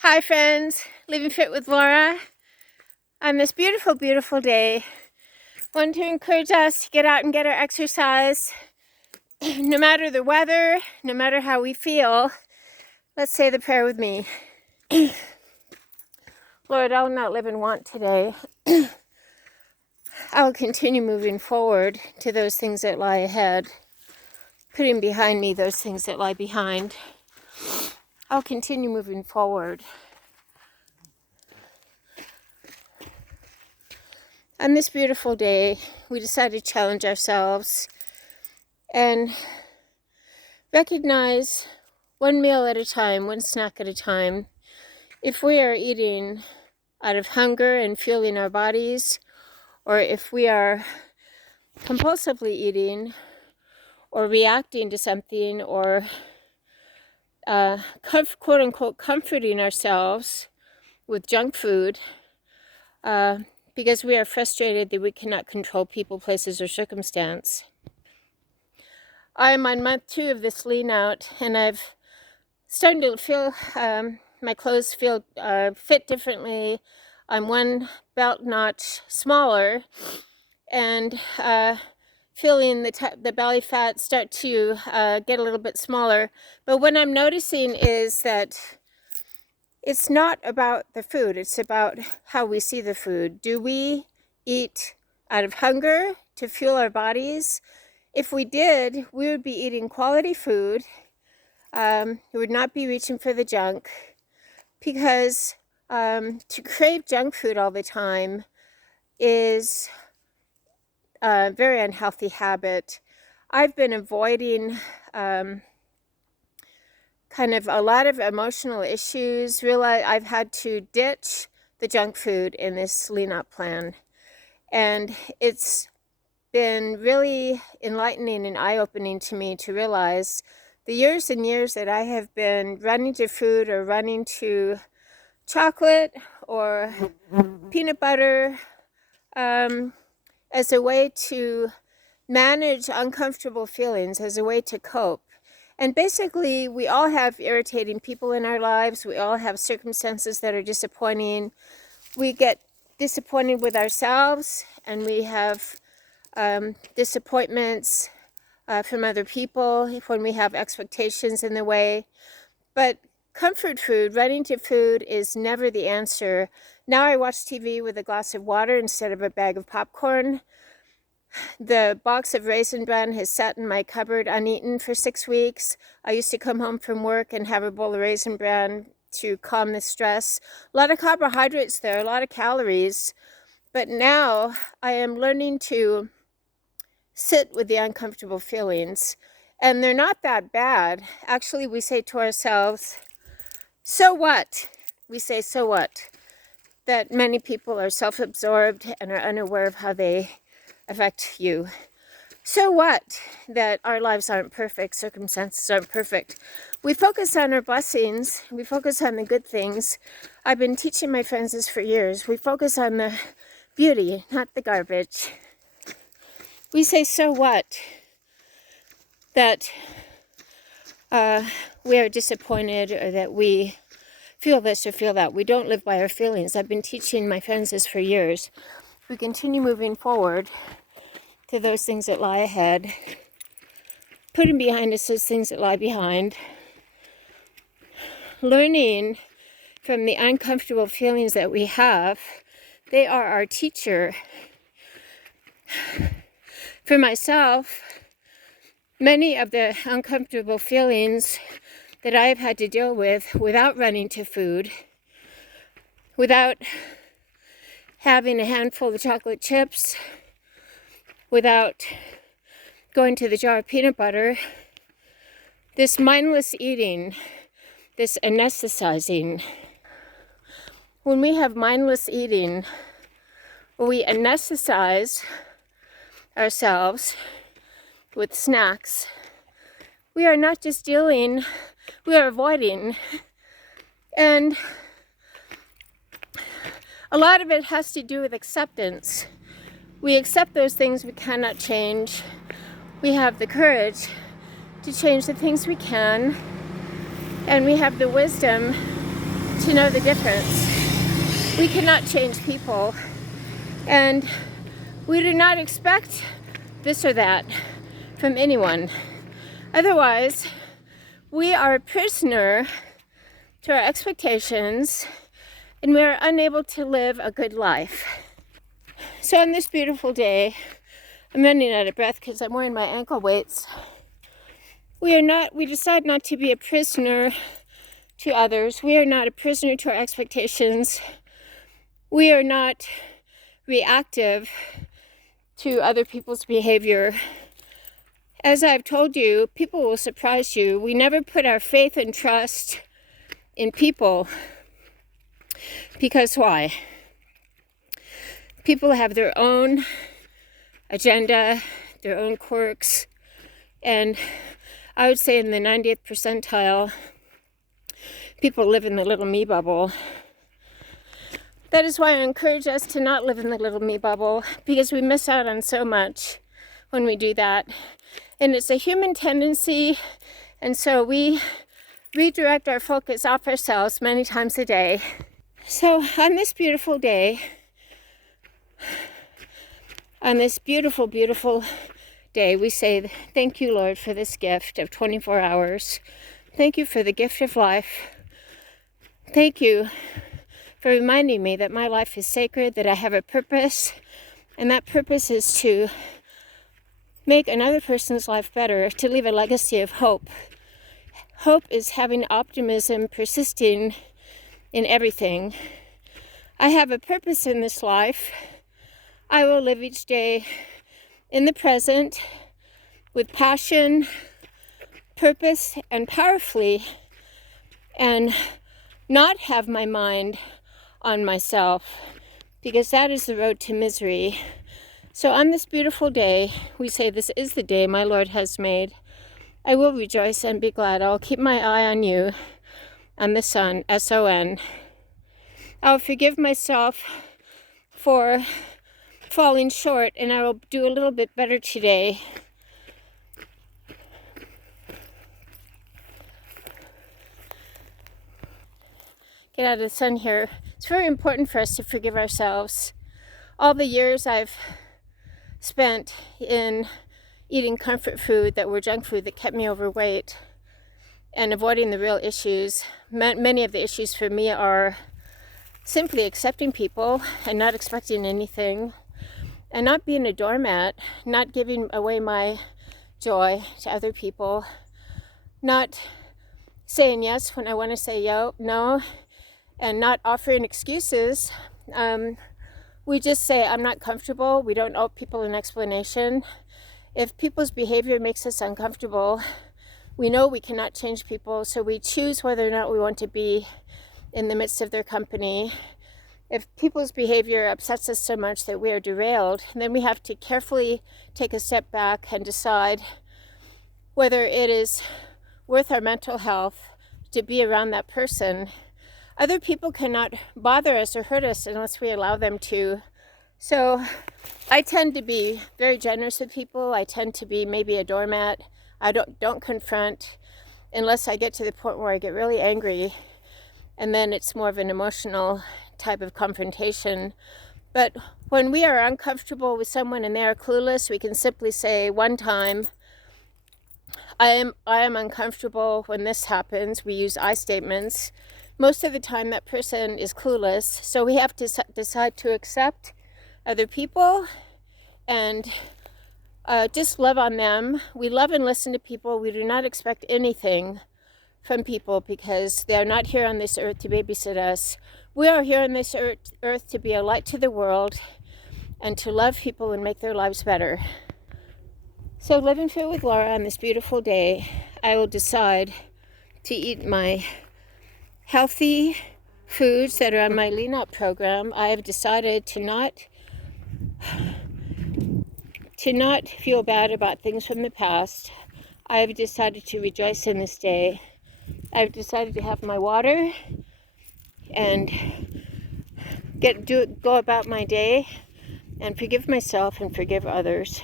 Hi friends, Living Fit with Laura. On this beautiful, beautiful day, I want to encourage us to get out and get our exercise. No matter the weather, no matter how we feel, let's say the prayer with me. Lord, I will not live in want today. I will continue moving forward to those things that lie ahead, putting behind me those things that lie behind. I'll continue moving forward. On this beautiful day, we decided to challenge ourselves and recognize one meal at a time, one snack at a time. If we are eating out of hunger and fueling our bodies, or if we are compulsively eating or reacting to something, or quote unquote comforting ourselves with junk food because we are frustrated that we cannot control people, places, or circumstance. I'm on month 2 of this lean out, and I've started to feel my clothes feel fit differently. I'm one belt notch smaller, and feeling the belly fat start to get a little bit smaller. But what I'm noticing is that it's not about the food, it's about how we see the food. Do we eat out of hunger to fuel our bodies? If we did, we would be eating quality food. We would not be reaching for the junk, because to crave junk food all the time is a very unhealthy habit. I've been avoiding kind of a lot of emotional issues. Realize I've had to ditch the junk food in this lean out plan, and it's been really enlightening and eye-opening to me to realize the years and years that I have been running to food or running to chocolate or peanut butter as a way to manage uncomfortable feelings, as a way to cope. And basically, we all have irritating people in our lives. We all have circumstances that are disappointing. We get disappointed with ourselves, and we have disappointments from other people when we have expectations in the way. But comfort food, running to food, is never the answer. Now I watch TV with a glass of water instead of a bag of popcorn. The box of Raisin Bran has sat in my cupboard uneaten for 6 weeks. I used to come home from work and have a bowl of Raisin Bran to calm the stress. A lot of carbohydrates there, a lot of calories. But now I am learning to sit with the uncomfortable feelings. And they're not that bad. Actually, we say to ourselves, so what? We say, so what? That many people are self-absorbed and are unaware of how they affect you. So what that our lives aren't perfect, circumstances aren't perfect. We focus on our blessings. We focus on the good things. I've been teaching my friends this for years. We focus on the beauty, not the garbage. We say, so what? That we are disappointed, or that we feel this or feel that. We don't live by our feelings. I've been teaching my friends this for years. We continue moving forward to those things that lie ahead, putting behind us those things that lie behind, learning from the uncomfortable feelings that we have. They are our teacher. For myself, many of the uncomfortable feelings that I have had to deal with without running to food, without having a handful of chocolate chips, without going to the jar of peanut butter, this mindless eating, this anesthetizing. When we have mindless eating, we anesthetize ourselves with snacks. We are not just dealing, we are avoiding. And a lot of it has to do with acceptance. We accept those things we cannot change. We have the courage to change the things we can. And we have the wisdom to know the difference. We cannot change people, and we do not expect this or that from anyone. Otherwise, we are a prisoner to our expectations, and we are unable to live a good life. So on this beautiful day, I'm running out of breath because I'm wearing my ankle weights. We decide not to be a prisoner to others. We are not a prisoner to our expectations. We are not reactive to other people's behavior. As I've told you, people will surprise you. We never put our faith and trust in people. Because why? People have their own agenda, their own quirks, and I would say in the 90th percentile, people live in the little me bubble. That is why I encourage us to not live in the little me bubble, because we miss out on so much when we do that. And it's a human tendency, and so we redirect our focus off ourselves many times a day. So on this beautiful day, on this beautiful, beautiful day, we say, thank you, Lord, for this gift of 24 hours. Thank you for the gift of life. Thank you for reminding me that my life is sacred, that I have a purpose, and that purpose is to make another person's life better, to leave a legacy of hope. Hope is having optimism, persisting in everything. I have a purpose in this life. I will live each day in the present with passion, purpose, and powerfully, and not have my mind on myself, because that is the road to misery. So on this beautiful day, we say, this is the day my Lord has made. I will rejoice and be glad. I'll keep my eye on you, on the sun, S-O-N. I'll forgive myself for falling short, and I will do a little bit better today. Get out of the sun here. It's very important for us to forgive ourselves. All the years I've spent in eating comfort food that were junk food that kept me overweight and avoiding the real issues. Many of the issues for me are simply accepting people and not expecting anything, and not being a doormat, not giving away my joy to other people, not saying yes when I want to say no, and not offering excuses. We just say, I'm not comfortable. We don't owe people an explanation. If people's behavior makes us uncomfortable, we know we cannot change people, so we choose whether or not we want to be in the midst of their company. If people's behavior upsets us so much that we are derailed, then we have to carefully take a step back and decide whether it is worth our mental health to be around that person. Other people cannot bother us or hurt us unless we allow them to. So I tend to be very generous with people. I tend to be maybe a doormat. I don't confront unless I get to the point where I get really angry, and then it's more of an emotional type of confrontation. But when we are uncomfortable with someone and they are clueless, we can simply say one time, I am uncomfortable when this happens. We use I statements. Most of the time that person is clueless, so we have to decide to accept other people and just love on them. We love and listen to people. We do not expect anything from people because they are not here on this earth to babysit us. We are here on this earth to be a light to the world and to love people and make their lives better. So living fit with Laura on this beautiful day, I will decide to eat my healthy foods that are on my Lean Out program. I have decided to not feel bad about things from the past. I have decided to rejoice in this day. I've decided to have my water and go about my day and forgive myself and forgive others.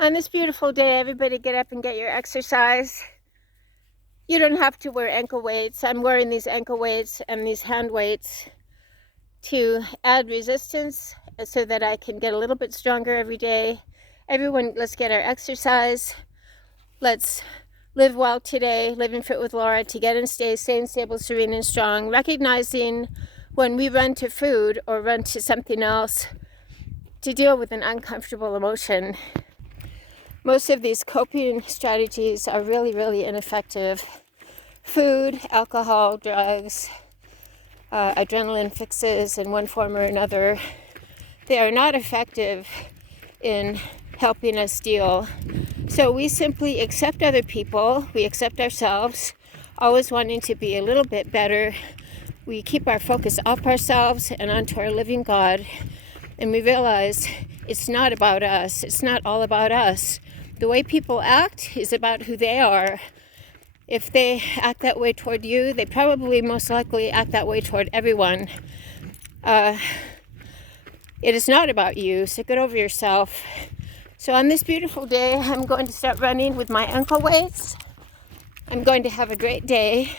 On this beautiful day, everybody get up and get your exercise. You don't have to wear ankle weights. I'm wearing these ankle weights and these hand weights to add resistance so that I can get a little bit stronger every day. Everyone, let's get our exercise. Let's live well today, living fit with Laura, to get and stay sane, stable, serene, and strong. Recognizing when we run to food or run to something else to deal with an uncomfortable emotion. Most of these coping strategies are really, really ineffective. Food, alcohol, drugs, adrenaline fixes in one form or another, they are not effective in helping us deal. So we simply accept other people, we accept ourselves, always wanting to be a little bit better. We keep our focus off ourselves and onto our living God, and we realize it's not about us. It's not all about us. The way people act is about who they are. If they act that way toward you, they probably most likely act that way toward everyone. It is not about you, so get over yourself. So on this beautiful day, I'm going to start running with my ankle weights. I'm going to have a great day.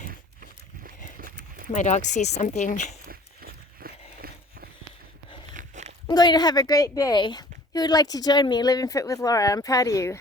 My dog sees something. I'm going to have a great day. Who would like to join me living fit with Laura? I'm proud of you.